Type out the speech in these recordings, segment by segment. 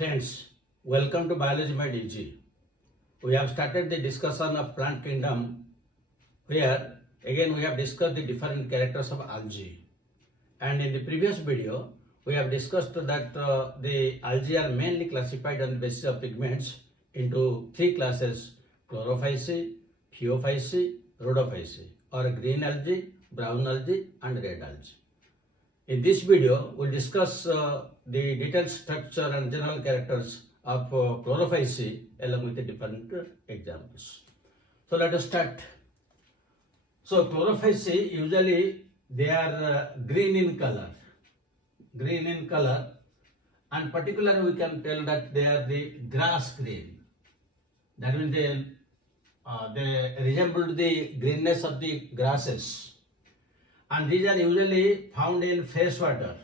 Friends, welcome to Biology Made Easy. We have started the discussion of plant kingdom where again we have discussed the different characters of algae. And in the previous video, we have discussed that the algae are mainly classified on the basis of pigments into three classes: chlorophyceae, phaeophyceae, rhodophyceae, or green algae, brown algae, and red algae. In this video, we'll discuss the detailed structure and general characters of chlorophyceae along with the different examples. So let us start. So chlorophyceae usually they are green in color, and particularly we can tell that they are the grass green. That means they resemble the greenness of the grasses. And these are usually found in fresh water.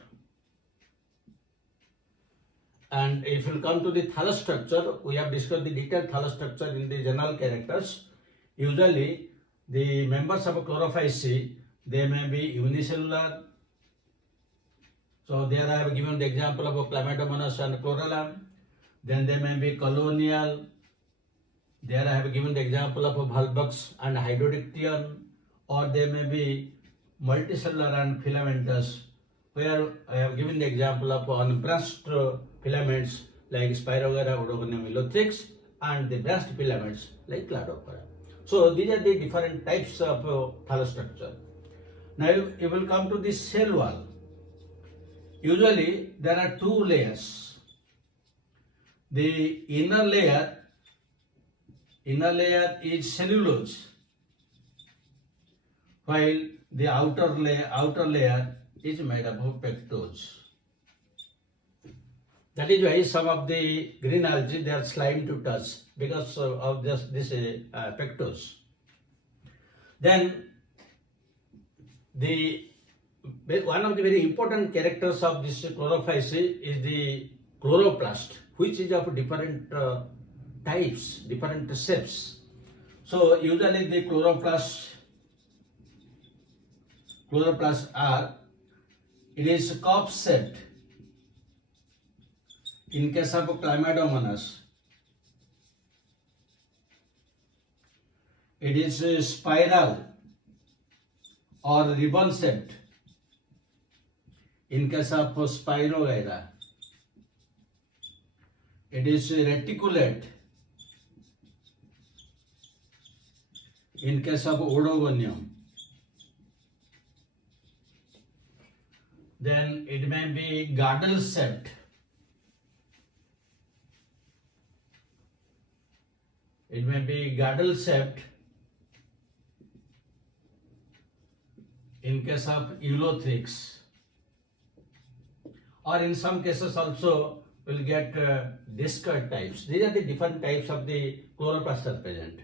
And if you come to the thallus structure, we have discussed the detailed thallus structure in the general characters. Usually, the members of a chlorophyceae, they may be unicellular. So there I have given the example of a Chlamydomonas and chlorolam. Then they may be colonial. There I have given the example of a Volvox and Hydrodictyon, or they may be multicellular and filamentous, where I have given the example of unbranched filaments like Spirogyra, Odogonium ilothrix, and the branched filaments like Cladophora. So these are the different types of thallus structure. Now you will come to the cell wall. Usually there are two layers. The inner layer is cellulose, while the outer layer is made up of pectose. That is why some of the green algae they are slime to touch because of this pectose. Then one of the very important characters of this chlorophyceae is the chloroplast, which is of different types, different shapes. So usually the chloroplasts are, it is cup shaped in case of Chlamydomonas. It is spiral or ribbon shaped in case of Spirogyra. It is reticulate in case of Odogonium. Then it may be girdle shaped. It may be girdle shaped in case of Ulothrix, or in some cases also will get discard types. These are the different types of the chloroplasts are present.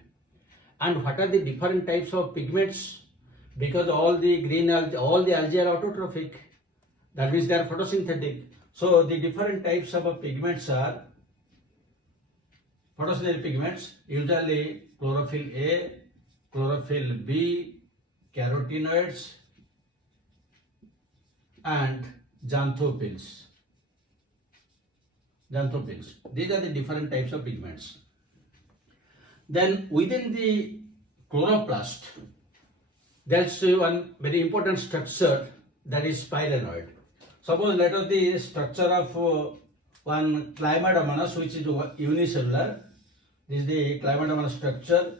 And what are the different types of pigments? Because all the green algae, all the algae are autotrophic. That means they are photosynthetic. So the different types of pigments are photosynthetic pigments, usually chlorophyll A, chlorophyll B, carotenoids, and xanthophylls. These are the different types of pigments. Then within the chloroplast, there's one very important structure, that is spiranoid. Suppose let us the structure of one Chlamydomonas, which is unicellular. This is the Chlamydomonas structure.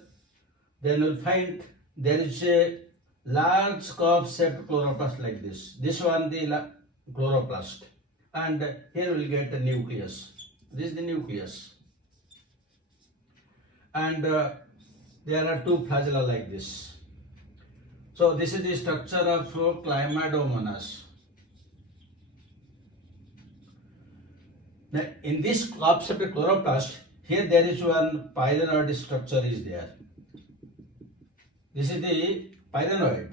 Then we'll find there is a large cup-shaped chloroplast like this. This one the chloroplast, and here we'll get a nucleus. This is the nucleus, and there are two flagella like this. So this is the structure of Chlamydomonas. Now in this cup-shaped chloroplast, here there is one pyrenoid structure is there. This is the pyrenoid.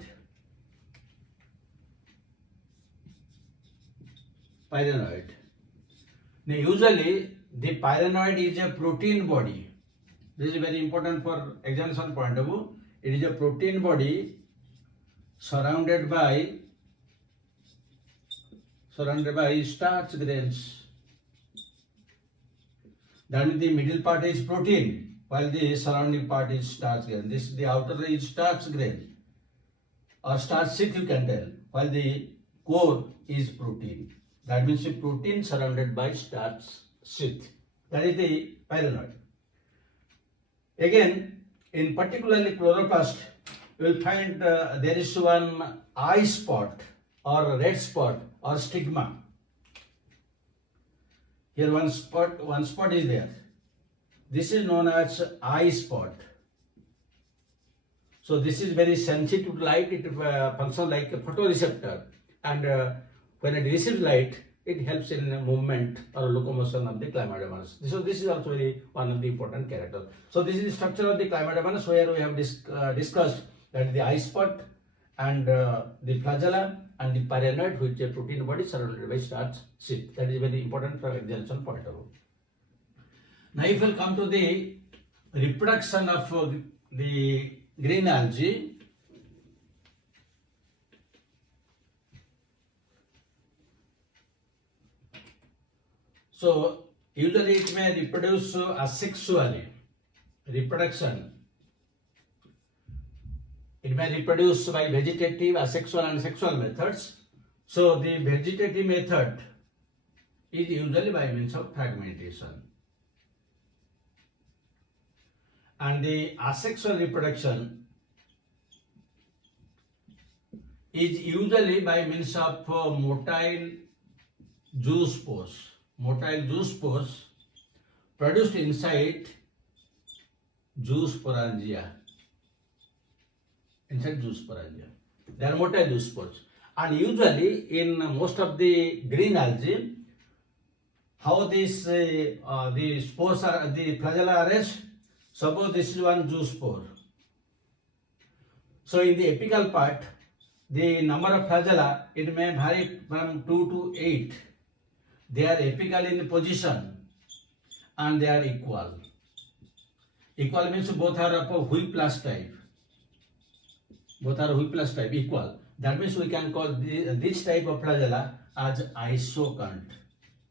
Now usually the pyrenoid is a protein body. This is very important for examination point of view. It is a protein body surrounded by starch grains. That means the middle part is protein, while the surrounding part is starch grain. This the outer is starch grain or starch sheath, you can tell, while the core is protein. That means the protein surrounded by starch sheath. That is the pyrenoid. Again, in particularly chloroplast, you will find there is one eye spot or red spot or stigma. Here one spot is there. This is known as eye spot. So this is very sensitive to light. It functions like a photoreceptor, and when it receives light, it helps in the movement or locomotion of the chlamydomonas. So this is also one of the important characters. So this is the structure of the chlamydomonas, where we have discussed that the eye spot and the flagella and the pyrenoid, which is a protein body surrounded by starch sheath. That is very important from examination point of view. Now if we come to the reproduction of the green algae, so usually it may reproduce asexually. Reproduction. It may reproduce by vegetative, asexual and sexual methods. So the vegetative method is usually by means of fragmentation. And the asexual reproduction is usually by means of motile zoospores. Motile zoospores produced inside zoosporangia. Inside zoosporangia. They are motile zoospores. And usually in most of the green algae, how these the spores are, the flagella arranged. Suppose this is one zoospore. So in the apical part, the number of flagella, it may vary from 2 to 8. They are apical in position and they are equal. Equal means both are of a whiplash type. Both are whiplash type, equal. That means we can call this type of flagella as isokont,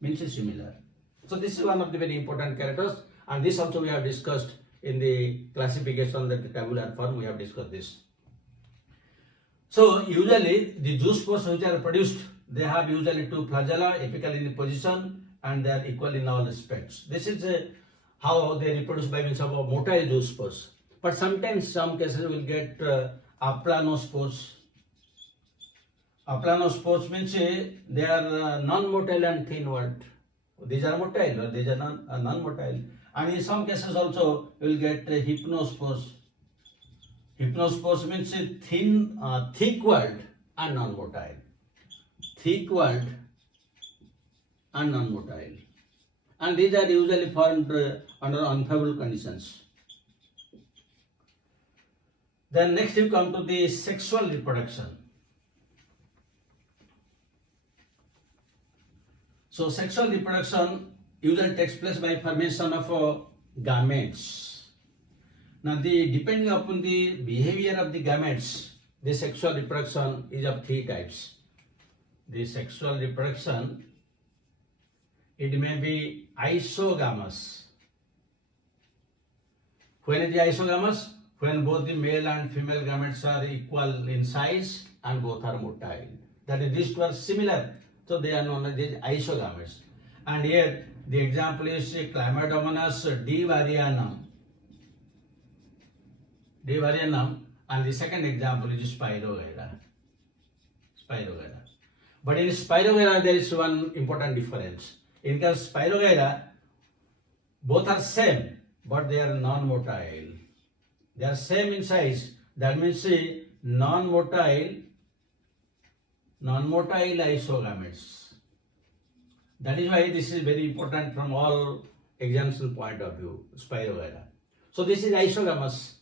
means similar. So this is one of the very important characters, and this also we have discussed in the classification, the tabular form we have discussed this. So usually the zoospores which are produced, they have usually two flagella, apical in position, and they are equal in all respects. This is how they reproduce by means of motile zoospores. But sometimes some cases will get aplanospores. Aplanospores means they are non-motile and thin-walled. These are motile or these are non-motile. And in some cases also you will get hypnospores. Hypnospores means thin, thick-walled and non-motile. Thick-walled and non-motile. And these are usually formed under unfavorable conditions. Then next you come to the sexual reproduction. So sexual reproduction usually takes place by formation of gametes. Now depending upon the behavior of the gametes, the sexual reproduction is of three types. The sexual reproduction, it may be isogamous. When is the isogamous? When both the male and female gametes are equal in size and both are motile. That is, these two are similar, so they are known as isogametes. And here the example is Chlamydomonas divarianum. And the second example is Spirogyra. But in Spirogyra there is one important difference. In case of Spirogyra, both are same, but they are non-motile. They are same in size. That means non-motile isogametes. That is why this is very important from all examination point of view, Spirogyra. So this is isogamous.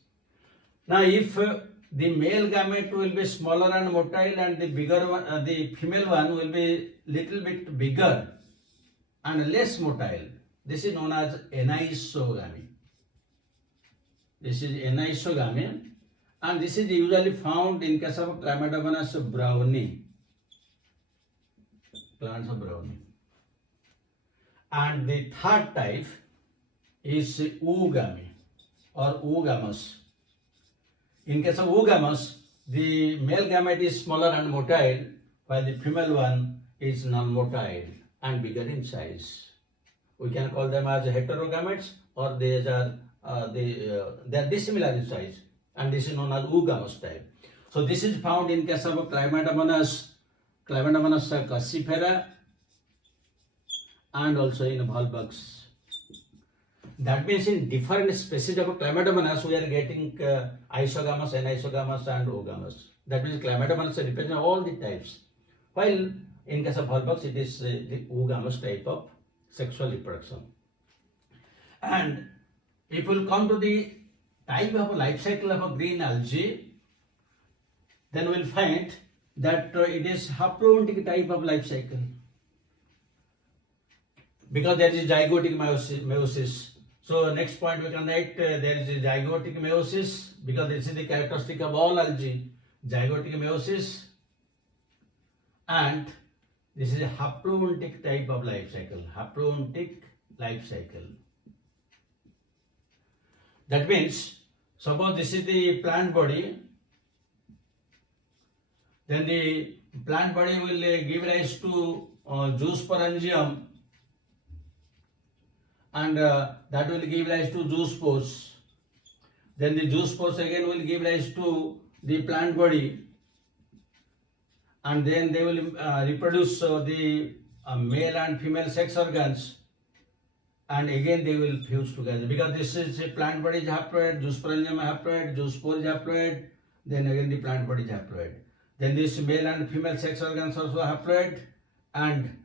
Now if the male gamete will be smaller and motile and the bigger one, the female one will be little bit bigger and less motile, this is known as anisogamy. This is anisogamy, and this is usually found in case of Chlamydomonas brownie. Plants of brownie. And the third type is oogamy or oogamous. In case of oogamous, the male gamete is smaller and motile, while the female one is non-motile and bigger in size. We can call them as heterogametes, or they are dissimilar in size, and this is known as oogamous type. So this is found in case of Chlamydomonas cassifera, and also in volbugs. That means in different species of Chlamydomonas, we are getting isogamous, anisogamous, and oogamous. That means Chlamydomonas represent all the types, while in case of volbugs, it is the oogamous type of sexual reproduction. And if we come to the type of life cycle of a green algae, then we'll find that it is haploidtic type of life cycle, because there is zygotic meiosis. So next point we can write there is a zygotic meiosis, because this is the characteristic of all algae, zygotic meiosis, and this is a haploidtic type of life cycle, haploidtic life cycle. That means, suppose this is the plant body, then the plant body will give rise to zoosporangium, and that will give rise to zoospores. Then the zoospores again will give rise to the plant body, and then they will reproduce the male and female sex organs, and again they will fuse together, because this is a plant body is haploid, zoosporangium haploid, zoospore is haploid, then again the plant body is haploid. Then this male and female sex organs also haploid, and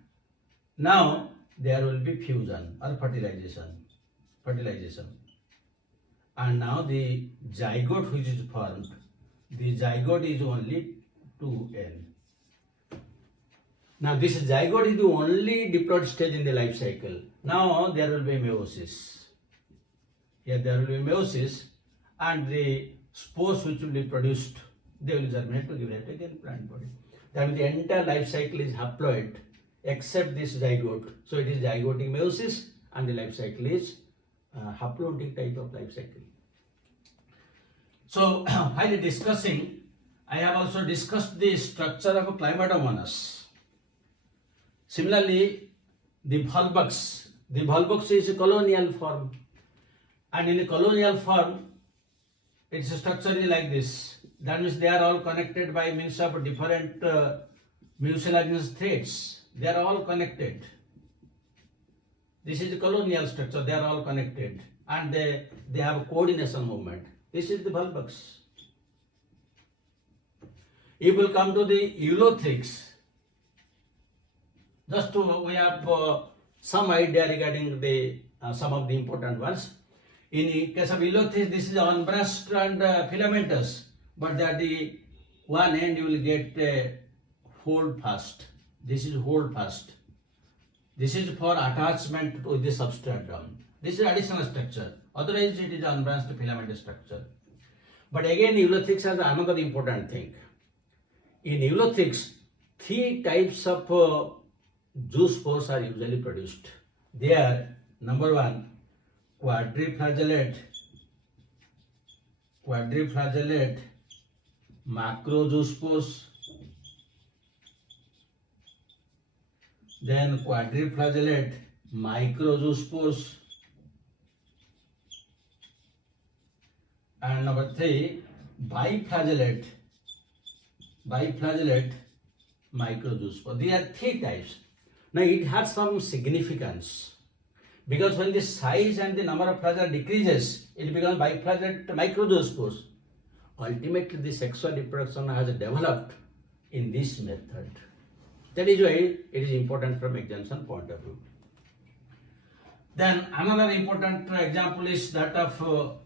now there will be fusion or fertilization. And now the zygote which is formed, the zygote is only 2N. Now this zygote is the only diploid stage in the life cycle. Now there will be meiosis. Here there will be meiosis, and the spores which will be produced, they will germinate to give rise to again plant body. That means the entire life cycle is haploid except this zygote. So it is zygotic meiosis, and the life cycle is haploidtic type of life cycle. So while discussing, I have also discussed the structure of Chlamydomonas. Similarly, the volbugs is a colonial form, and in a colonial form, its structure is like this. That means they are all connected by means of different mucilaginous threads. They are all connected. This is the colonial structure. They are all connected, and they have a coordination movement. This is the volbugs. If we come to the eulothrix, just we have some idea regarding the some of the important ones. In the case of eulothrix, this is unbranched and filamentous, but at the one end you will get hold fast. This is hold fast. This is for attachment to the substratum. This is additional structure. Otherwise, it is unbranched filamentous structure. But again, eulothrix has another important thing. In eulothrix, 3 types of zoospores are usually produced. They are, number 1, quadriflagellate macrozoospores, then quadriflagellate microzoospores, and number 3, biflagellate microzoospores. These are 3 types. Now it has some significance, because when the size and the number of flagella decreases, it becomes biflagellate microzoospores. Ultimately, the sexual reproduction has developed in this method. That is why it is important from examination point of view. Then another important example is that of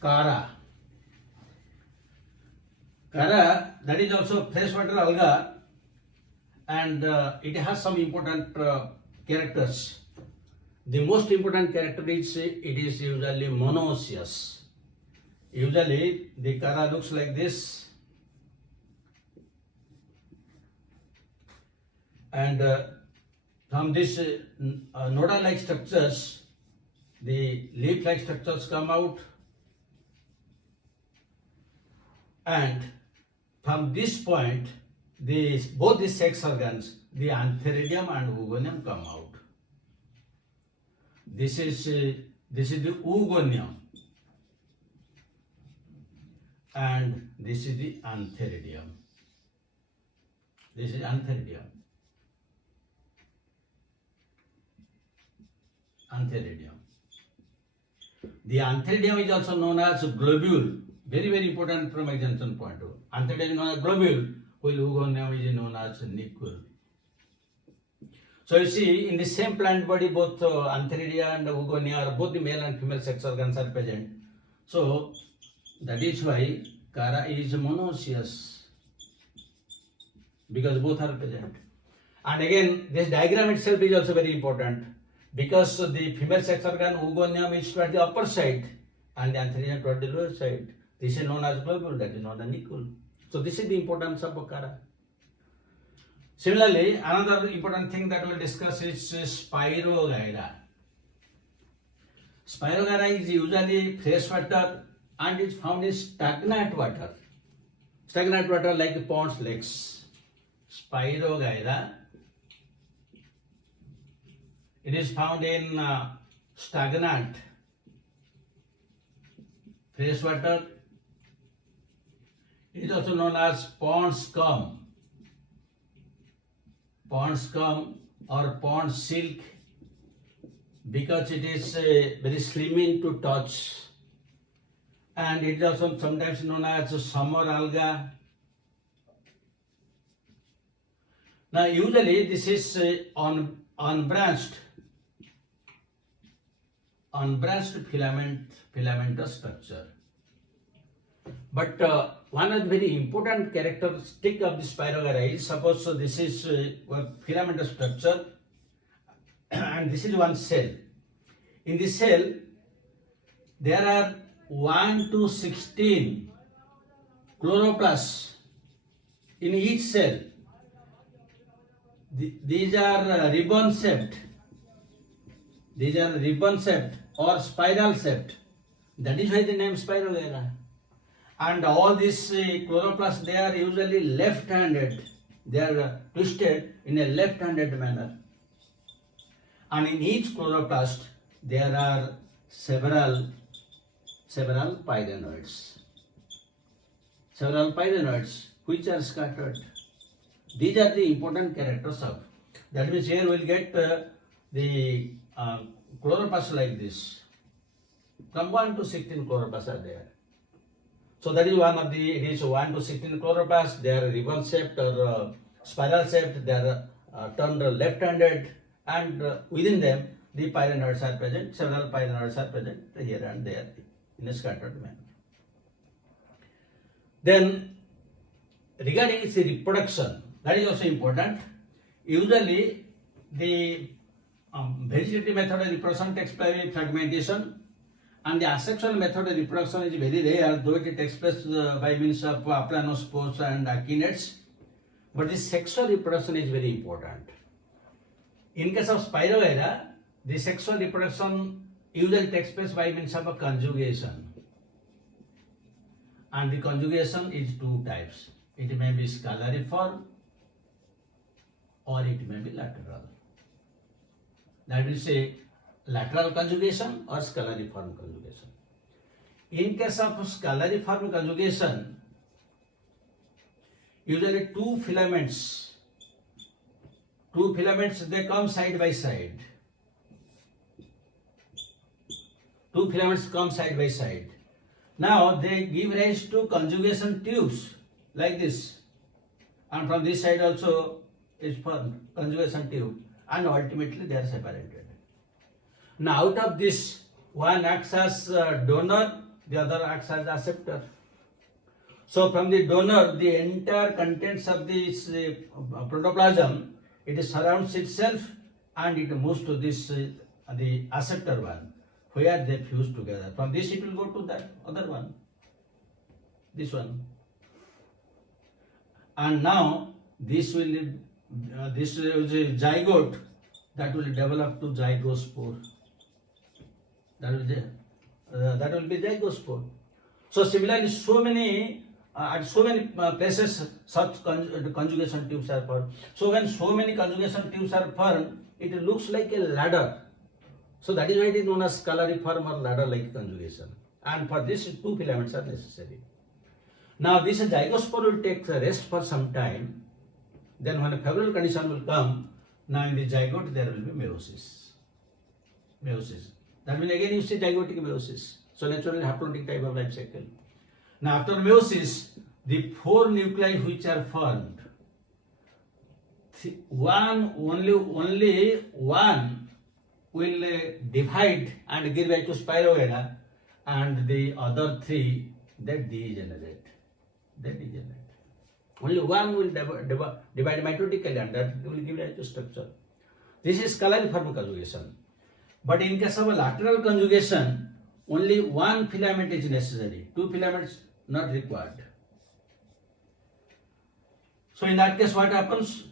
Chara. Chara, that is also freshwater alga, and it has some important characters. The most important character is it is usually monoecious. Usually the Chara looks like this, and from this nodal-like structures, the leaf-like structures come out, and from this point, both the sex organs, the antheridium and oogonium, come out. This is the oogonium, and this is the antheridium. This is antheridium. Antheridium. The antheridium is also known as globule. Very, very important from examination point of view. Antheridium is known as globule, while oogonium is known as nucule. So you see, in the same plant body, both antheridia and oogonia, both the male and female sex organs are present. So that is why Kara is monoecious, because both are present. And again, this diagram itself is also very important, because the female sex organ oogonium is toward the upper side and the antheridium toward the lower side. This is known as globule, that is known as nucule. So this is the importance of Kara. Similarly, another important thing that we will discuss is Spirogyra. Spirogyra is usually fresh water and is found in stagnant water. Stagnant water like ponds, lakes. Spirogyra. It is found in stagnant fresh water. It is also known as pond scum. Pond scum or pond silk, because it is very slimy to touch, and it is also sometimes known as summer alga. Now usually this is unbranched filamentous structure. But one of the very important characteristic of the Spirogyra is, suppose this is one filamentous structure and this is one cell. In this cell, there are 1 to 16 chloroplasts in each cell. These are ribbon shaped. These are ribbon shaped or spiral shaped. That is why the name Spirogyra. And all these chloroplasts, they are usually left-handed. They are twisted in a left-handed manner. And in each chloroplast, there are several pyrenoids. Several pyrenoids which are scattered. These are the important characters of. That means here we will get the chloroplasts like this. From 1 to 16 chloroplasts are there. So that is one of the, it is 1 to 16 chloroplasts. They are ribbon shaped or spiral shaped. They are turned left-handed, and within them the pyrenoids are present. Several pyrenoids are present here and there in a scattered manner. Then regarding its reproduction, that is also important. Usually the vegetative method of reproduction takes place by fragmentation. And the asexual method of reproduction is very rare, though it takes place by means of planospores and kinetes. But the sexual reproduction is very important. In case of Spirogyra, the sexual reproduction usually takes place by means of a conjugation. And the conjugation is 2 types. It may be scalariform or it may be lateral. That will say lateral conjugation or scalariform conjugation. In case of scalariform conjugation, usually two filaments, they come side by side. Two filaments come side by side. Now they give rise to conjugation tubes like this, and from this side also is formed conjugation tube, and ultimately they are separated. Now out of this, one acts as donor, the other acts as acceptor. So from the donor, the entire contents of this protoplasm, it surrounds itself and it moves to this the acceptor one, where they fuse together. From this it will go to that other one, this one. And now this will this is a zygote that will develop to zygospore. that will be zygospore. So similarly, so many at so many places such conjugation tubes are formed. So when so many conjugation tubes are formed, it looks like a ladder. So that is why it is known as scalariform or ladder-like conjugation. And for this, two filaments are necessary. Now this zygospore will take rest for some time. Then when a favorable condition will come, now in the zygote there will be meiosis. That means again you see zygotic meiosis. So naturally haplotic type of life cycle. Now after meiosis, the four nuclei which are formed, only one will divide and give rise to spirogyra, and the other three they degenerate. Only one will divide mitotically, and that will give rise to structure. This is scalariform conjugation. But in case of a lateral conjugation, only one filament is necessary. Two filaments not required. So in that case, what happens?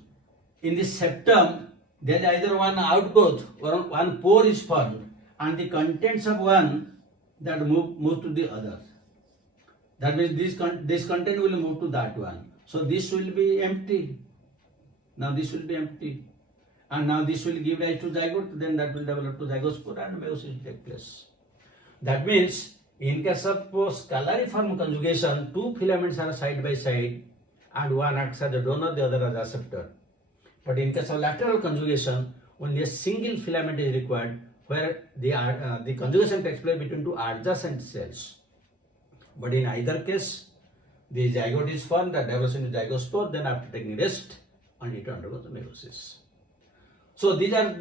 In the septum, there is either one outgrowth or one pore is formed, and the contents of one that move to the other. That means this content will move to that one. So this will be empty. Now this will be empty. And now this will give rise to zygote, then that will develop to zygospore and meiosis will take place. That means in case of scalariform conjugation, two filaments are side by side and one acts as a donor, the other as a acceptor. But in case of lateral conjugation, only a single filament is required, where the conjugation takes place between two adjacent cells. But in either case, the zygote is formed, that develops into zygospore, then after taking rest, and it undergoes meiosis. So these are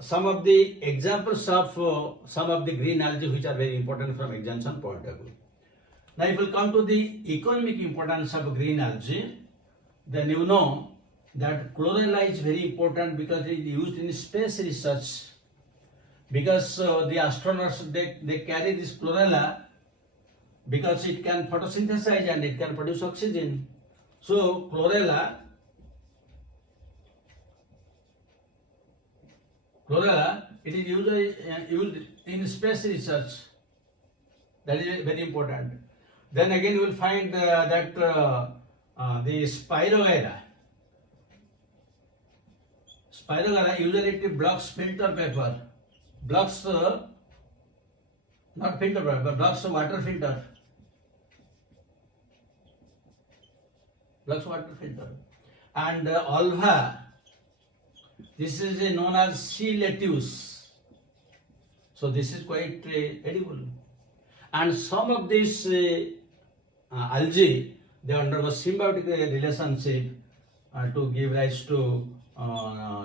some of the examples of some of the green algae which are very important from extension point of view. Now if we come to the economic importance of green algae, then you know that chlorella is very important because it is used in space research. Because the astronauts they carry this chlorella because it can photosynthesize and it can produce oxygen. So chlorella it is used in space research. That is very important. Then again you will find that the spirogyra usually it blocks filter paper, blocks not filter paper, but blocks water filter. And alva, this is known as sea lettuce. So this is quite edible. And some of these algae, they undergo symbiotic relationship to give rise to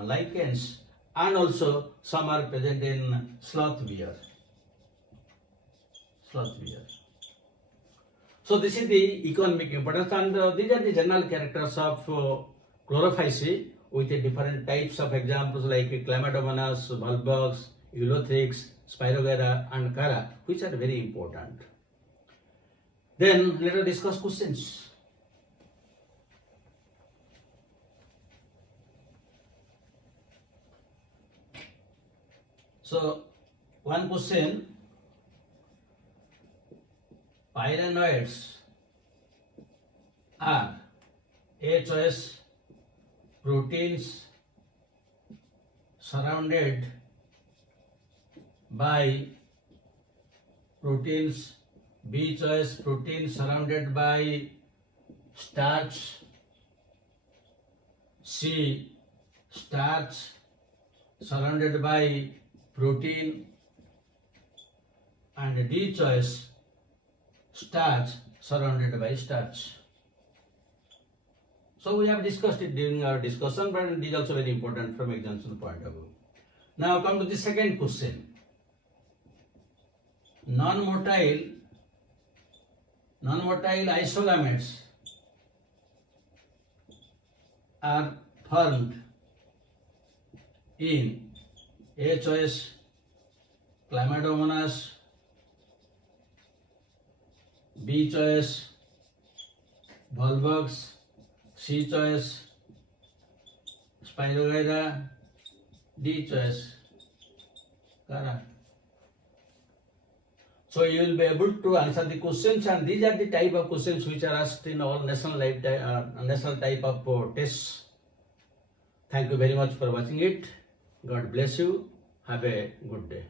lichens, and also some are present in sloth beer. So this is the economic importance, and these are the general characters of CHLOROPHYCEAE with different types of examples like Chlamydomonas, bulbux, Ulothrix, Spirogyra and Chara, which are very important. Then let us discuss questions. So one question, pyrenoids are HOS proteins surrounded by proteins, B choice proteins surrounded by starch, C starch surrounded by protein, and D choice starch surrounded by starch. So we have discussed it during our discussion, but it is also very important from extension point of view. Now come to the second question. Non-motile isogametes are formed in HOS Chlamydomonas, B choice bulbux, C choice Spirogyra, D choice Chara. So you will be able to answer the questions, and these are the type of questions which are asked in all national type of tests. Thank you very much for watching it. God bless you. Have a good day.